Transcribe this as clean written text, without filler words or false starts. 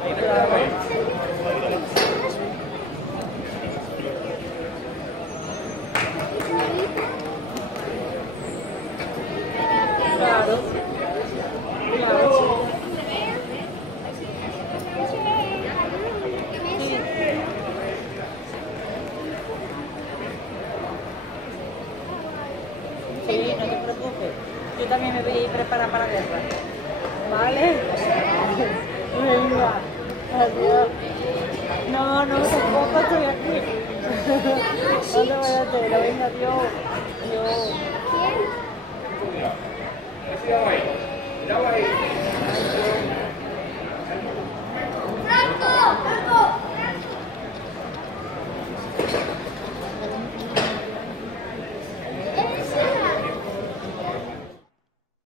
Claro. Sí, no te preocupes. Yo también me voy a ir preparada para la guerra. ¿Vale? Venga. Adiós. No, no, tampoco estoy aquí. ¿Dónde voy a hacer? Venga, adiós. Adiós. ¡Franco! ¡Franco!